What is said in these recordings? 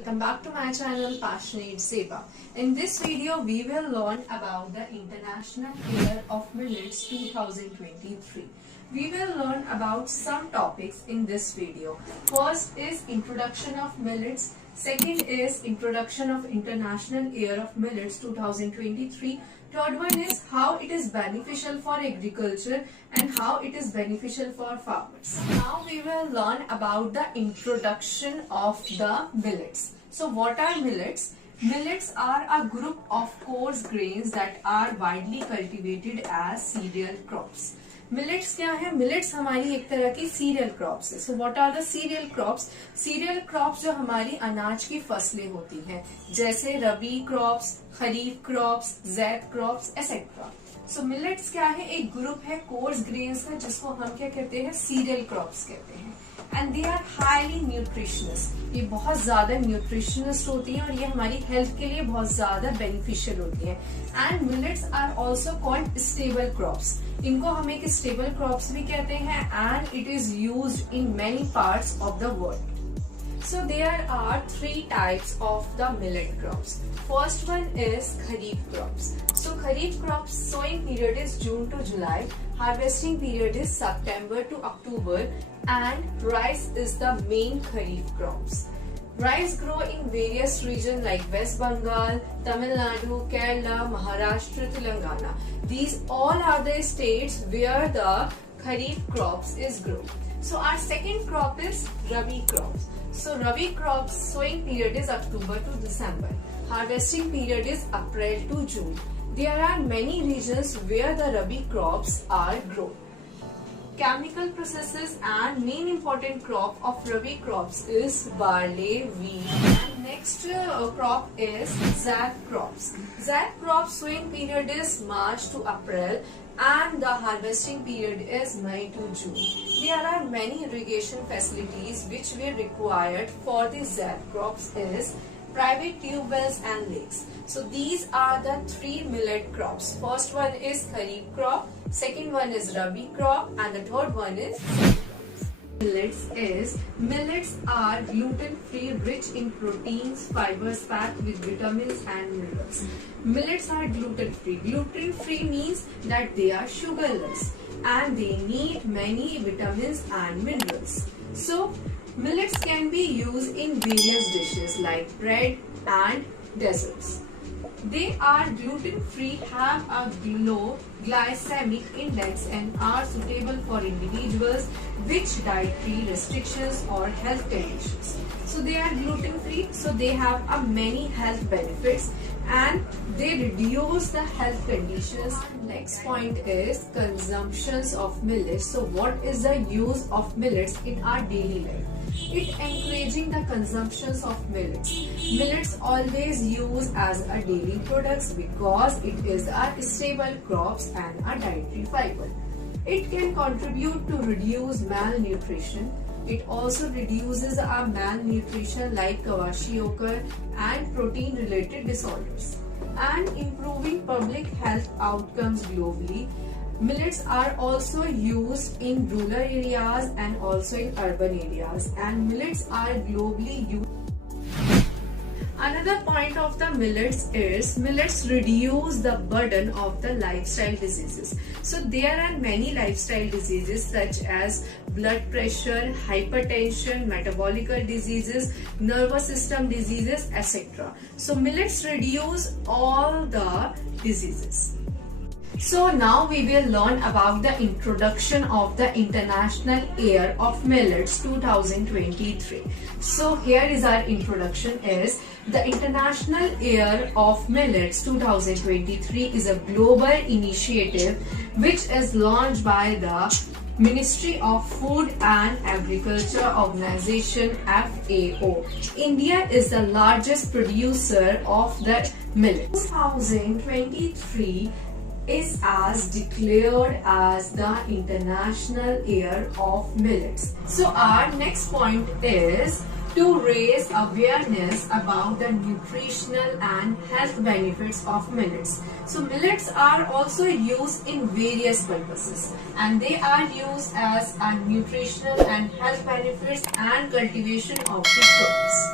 Welcome back to my channel Passionate Seva. In this video we will learn about the International Year of Millets 2023. We will learn about some topics in this video. First is introduction of millets. Second is introduction of International Year of Millets 2023. Third one is how it is beneficial for agriculture and how it is beneficial for farmers. Now we will learn about the introduction of the millets. So what are millets? Millets are a group of coarse grains that are widely cultivated as cereal crops. Millets क्या है? Millets हमारी एक तरह की cereal crops है. So what are the cereal crops? Cereal crops जो हमारी अनाज की फसलें होती हैं, जैसे rabi crops, kharif crops, zaid crops etcetera. So millets क्या है? एक ग्रुप है कोर्स ग्रेन्स का जिसको हम क्या कहते हैं? सीरियल क्रॉप्स कहते हैं. And they are highly nutritious. ये बहुत ज्यादा न्यूट्रिशनिस्ट होती हैं और ये हमारी हेल्थ के लिए बहुत ज्यादा बेनिफिशियल होती है. And millets are also called staple crops. इनको हम एक स्टेबल क्रॉप्स भी कहते हैं and it is used in many parts of the world. So there are three types of the millet crops. First one is kharif crops. So kharif crops sowing period is June to July, harvesting period is September to October, and rice is the main kharif crops. Rice grow in various regions like West Bengal, Tamil Nadu, Kerala, Maharashtra, Telangana. These all are the states where the kharif crops is grown. So our second crop is rabi crops. So rabi crops sowing period is October to December. Harvesting period is April to June. There are many regions where the rabi crops are grown. Chemical processes and main important crop of rabi crops is barley, wheat. And next crop is zaid crops. Zaid crops sowing period is March to April and the harvesting period is May to June. There are many irrigation facilities which were required for the zaid crops is private tube wells and lakes. So these are the three millet crops. First one is kharif crop, second one is rabi crop, and the third one is millets are gluten free, rich in proteins, fibers, packed with vitamins and minerals. Millets are gluten free. Gluten free means that they are sugarless and they need many vitamins and minerals. So millets can be used in various dishes like bread and desserts. They are gluten free, have a low glycemic index and are suitable for individuals with dietary restrictions or health conditions. So they are gluten free, so they have many health benefits and they reduce the health conditions. Next point is consumptions of millets. So what is the use of millets in our daily life? It encouraging the consumptions of millets. Millets always used as a daily products because it is a stable crops and a dietary fiber. It can contribute to reduce malnutrition. It also reduces our malnutrition like kwashiorkor and protein related disorders and improving public health outcomes globally. Millets are also used in rural areas and also in urban areas, and millets are globally used. Another point of the millets is millets reduce the burden of the lifestyle diseases. So there are many lifestyle diseases such as blood pressure, hypertension, metabolic diseases, nervous system diseases, etc. So millets reduce all the diseases. So now we will learn about the introduction of the International Year of Millets 2023. So here is our introduction is the International Year of Millets 2023 is a global initiative which is launched by the Ministry of Food and Agriculture Organization FAO. India is the largest producer of the millet. 2023 is as declared as the International Year of Millets. So our next point is to raise awareness about the nutritional and health benefits of millets. So millets are also used in various purposes and they are used as a nutritional and health benefits and cultivation of the crops.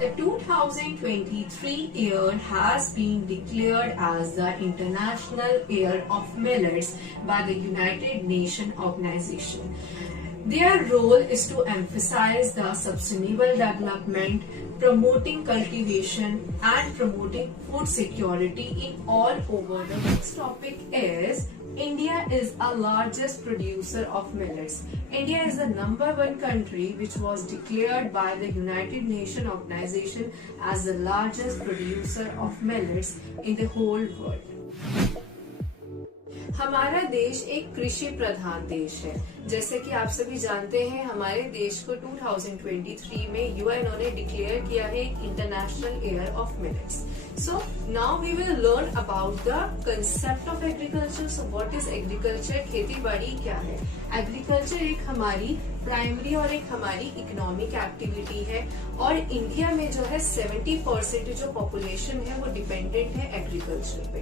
The 2023 year has been declared as the International Year of Millets by the United Nations Organization. Their role is to emphasize the sustainable development, promoting cultivation and promoting food security in all over the world. Next topic is India is our largest producer of millets. India is the #1 country which was declared by the United Nations Organization as the largest producer of millets in the whole world. हमारा देश एक कृषि प्रधान देश है। जैसे कि आप सभी जानते हैं, हमारे देश को 2023 में यूएनओ ने डिक्लेयर किया है international year of millets. So now we will learn about the concept of agriculture. So what is agriculture? खेती बाड़ी क्या है? एग्रीकल्चर एक हमारी प्राइमरी और एक हमारी इकोनॉमिक एक्टिविटी है और इंडिया में जो है 70% जो पॉपुलेशन है वो डिपेंडेंट है एग्रीकल्चर पे।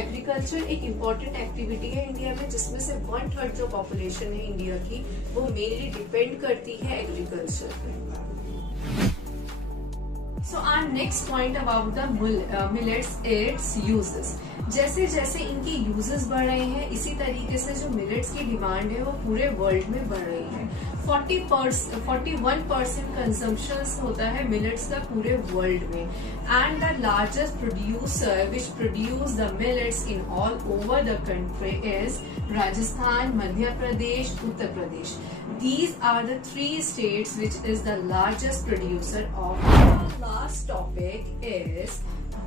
एग्रीकल्चर एक इम्पॉर्टेंट एक्टिविटी है इंडिया में, जिसमें से 1/3 जो पॉपुलेशन है इंडिया की वो मेनली डिपेंड करती है एग्रीकल्चर पे। So our next point about the millets, its uses. जैसे जैसे इनके यूजेस बढ़ रहे हैं, इसी तरीके से जो मिलेट्स की डिमांड है वो पूरे वर्ल्ड में बढ़ रही है। 41% कंजम्पशन होता है मिलेट्स का पूरे वर्ल्ड में, and the largest producer which produce the millets in all over the country is Rajasthan, Madhya Pradesh, Uttar Pradesh. These are the 3 states which is the largest producer of. The last topic is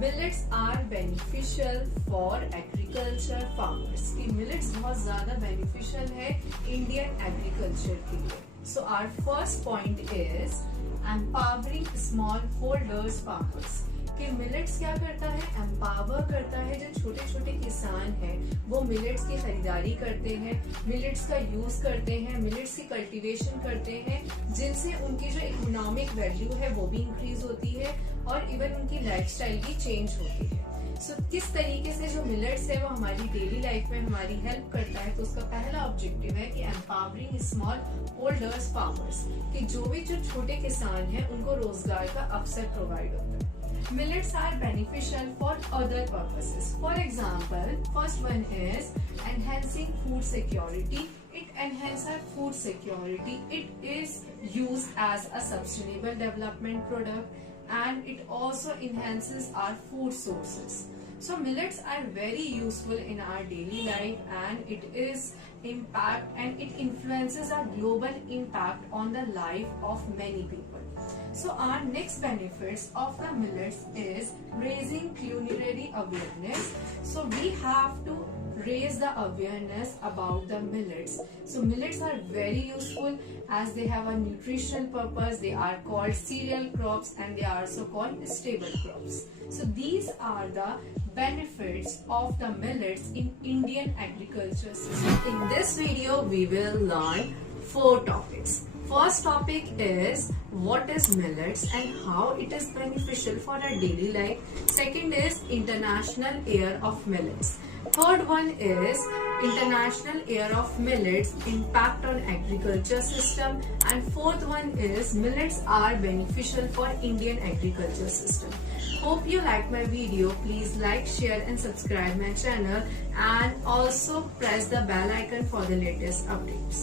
millets are beneficial for agriculture farmers. कि millets बहुत ज़्यादा beneficial है Indian agriculture के लिए. So our first point is empowering small holders farmers. कि millets क्या करता है? एम्पावर करता है जो छोटे छोटे किसान हैं वो मिलेट्स की खरीदारी करते हैं, मिलेट्स का यूज करते हैं, मिलेट्स की कल्टीवेशन करते हैं, जिनसे उनकी जो इकोनॉमिक वैल्यू है वो भी इंक्रीज होती है और इवन उनकी लाइफस्टाइल भी चेंज होती है। सो किस तरीके से जो मिलेट्स है वो हमारी डेली लाइफ में हमारी हेल्प करता है, तो उसका पहला ऑब्जेक्टिव है कि एम्पावरिंग स्मॉल होल्डर्स फार्मर्स, कि जो भी जो छोटे किसान हैं उनको रोजगार का अवसर प्रोवाइड होता है। Millets are beneficial for other purposes. For example, first one is enhancing food security. It enhances food security. It is used as a sustainable development product and it also enhances our food sources. So millets are very useful in our daily life and it is impact and it influences our global impact on the life of many people. So our next benefits of the millets is raising culinary awareness. So we have to raise the awareness about the millets. So millets are very useful as they have a nutritional purpose. They are called cereal crops and they are also called staple crops. So these are the benefits of the millets in Indian agriculture system. In this video we will learn 4 topics. First topic is what is millets and how it is beneficial for our daily life. Second is International Year of Millets. Third one is International Year of Millets, impact on agriculture system. And fourth one is millets are beneficial for Indian agriculture system. Hope you like my video. Please like, share and subscribe my channel and also press the bell icon for the latest updates.